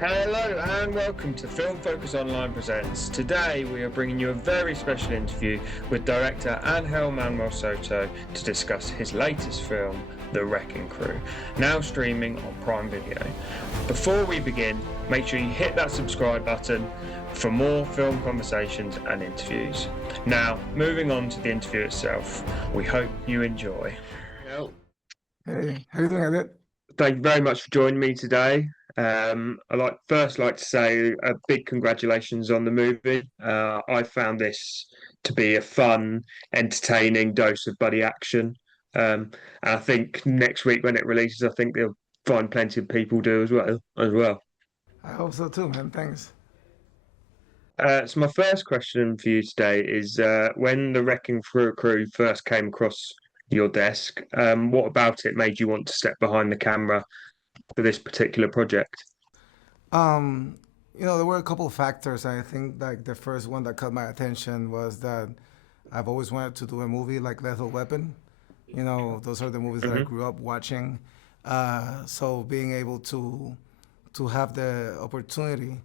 Hello and welcome to Film Focus Online Presents. Today we are bringing you a very special interview with director Angel Manuel Soto to discuss his latest film, The Wrecking Crew, now streaming on Prime Video. Before we begin, make sure you hit that subscribe button for more film conversations and interviews. Now, moving on to the interview itself, we hope you enjoy. Hey, how you doing, Elliot? Thank you very much for joining me today. I'd like to say a big congratulations on the movie. I found this to be a fun, entertaining dose of buddy action. And I think next week when it releases, I think they'll find plenty of people do as well. I hope so too, man. Thanks. So my first question for you today is when the Wrecking Crew first came across your desk, what about it made you want to step behind the camera for this particular project? Um, there were a couple of factors. I think like the first one that caught my attention was that I've always wanted to do a movie like Lethal Weapon. Those are the movies that I Hmm. grew up watching. So being able to have the opportunity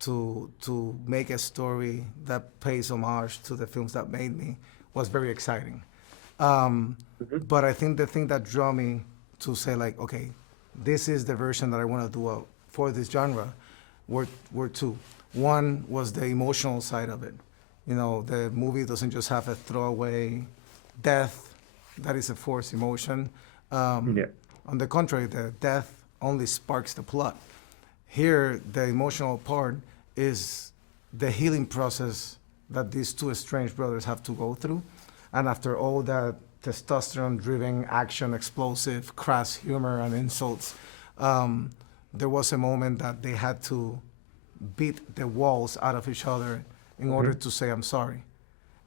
to make a story that pays homage to the films that made me was very exciting. Um, but I think the thing that drew me to say like, okay, this is the version that I want to do for this genre were two. One was the emotional side of it. The movie doesn't just have a throwaway death that is a forced emotion. Um, Yeah. on the contrary, the death only sparks the plot. Here, the emotional part is the healing process that these two estranged brothers have to go through. And after all that testosterone driven action, explosive, crass humor, and insults, um, there was a moment that they had to beat the walls out of each other in order Hmm. to say, I'm sorry.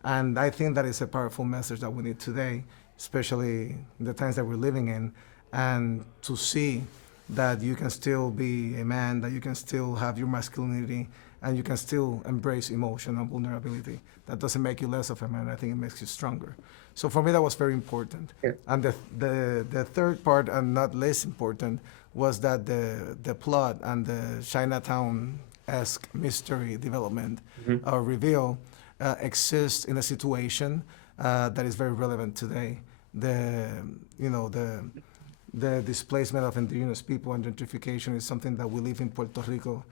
And I think that is a powerful message that we need today, especially in the times that we're living in, and to see that you can still be a man, that you can still have your masculinity, and you can still embrace emotion and vulnerability. That doesn't make you less of a man. I think it makes you stronger. So for me, that was very important. Yeah. And the third part, and not less important, was that the plot and the Chinatown-esque mystery development Hmm. reveal exists in a situation that is very relevant today. The you know the displacement of indigenous people and gentrification is something that we live in Puerto Rico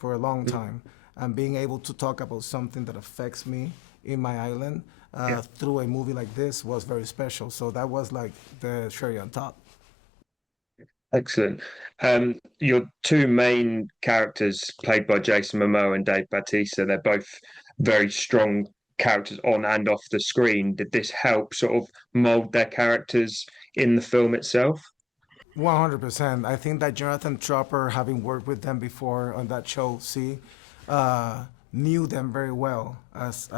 for a long time. And being able to talk about something that affects me in my island Yeah. through a movie like this was very special. So that was like the cherry on top. Excellent. Your two main characters, played by Jason Momoa and Dave Bautista, they're both very strong characters on and off the screen. Did this help sort of mold their characters in the film itself? 100%. I think that Jonathan Tropper, having worked with them before on that show, see, knew them very well as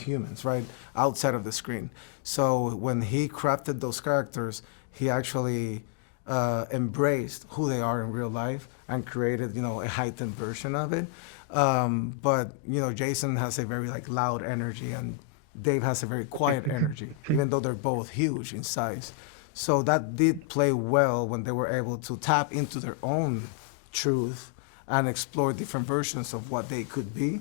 humans, right, outside of the screen. So when he crafted those characters, he actually embraced who they are in real life and created, a heightened version of it. But Jason has a very like loud energy, and Dave has a very quiet energy, even though they're both huge in size. So that did play well when they were able to tap into their own truth and explore different versions of what they could be.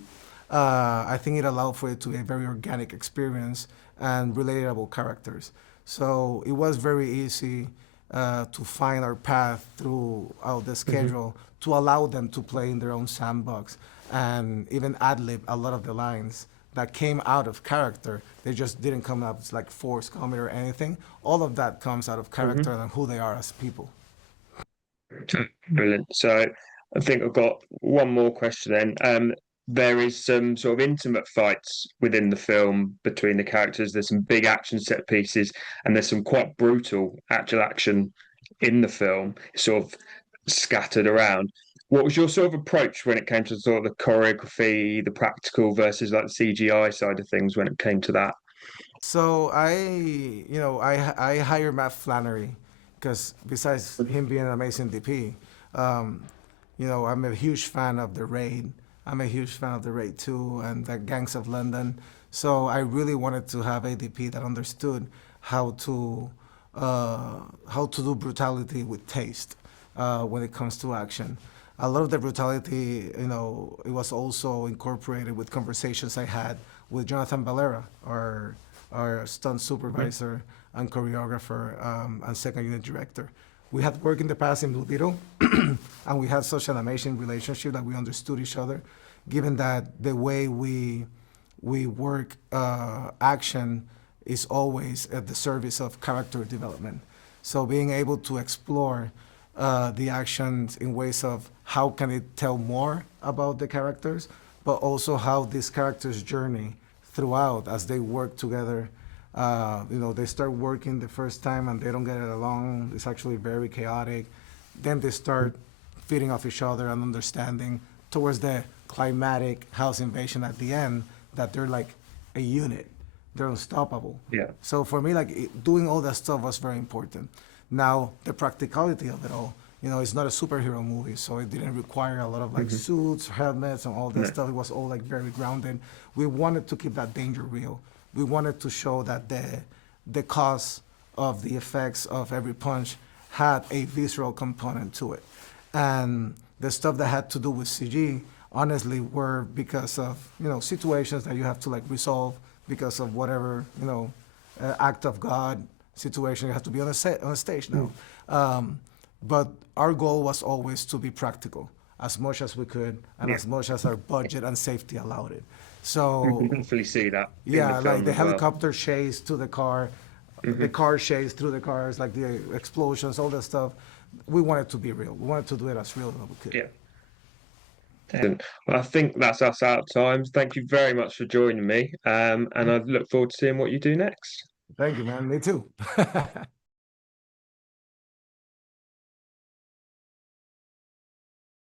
I think it allowed for it to be a very organic experience and relatable characters. So it was very easy to find our path throughout the Hmm. schedule to allow them to play in their own sandbox and even ad lib a lot of the lines that came out of character. They just didn't come out as like forced comedy or anything. All of that comes out of character Hmm. and who they are as people. Brilliant. So I think I've got one more question then. There is some sort of intimate fights within the film between the characters. There's some big action set pieces, and there's some quite brutal actual action in the film, sort of scattered around. What was your sort of approach when it came to sort of the choreography, the practical versus like the CGI side of things when it came to that? So I hired Matt Flannery because besides him being an amazing DP, um, I'm a huge fan of The Raid. I'm a huge fan of The Raid 2 and the Gangs of London. So I really wanted to have a DP that understood how to uh, how to do brutality with taste. when it comes to action. A lot of the brutality, you know, it was also incorporated with conversations I had with Jonathan Valera, our stunt supervisor and choreographer and second unit director. We had worked in the past in Blue Beetle, and we had such an amazing relationship that we understood each other, given that the way we work action is always at the service of character development. So being able to explore the actions in ways of how can it tell more about the characters, but also how this character's journey throughout as they work together. You know, they start working the first time and they don't get it along. It's actually very chaotic. Then they start feeding off each other and understanding towards the climatic house invasion at the end that they're like a unit. They're unstoppable. Yeah. So for me, like doing all that stuff was very important. Now the practicality of it all, you know, it's not a superhero movie, so it didn't require a lot of like suits, helmets, and all that stuff. It was all like very grounded. We wanted to keep that danger real. We wanted to show that the cause of the effects of every punch had a visceral component to it, and the stuff that had to do with CG, honestly, were because of, you know, situations that you have to like resolve because of whatever, you know, act of God situation. You have to be on a stage now. But our goal was always to be practical as much as we could and as much as our budget and safety allowed it. You So can definitely see that in the yeah, like film the as well. helicopter chase to the car, the car chase through the cars, like the explosions, all that stuff. We wanted to be real. We wanted to do it as real as we could. Yeah. Excellent. Well, I think that's us out of time. Thank you very much for joining me. And I look forward to seeing what you do next. Thank you, man. Me too.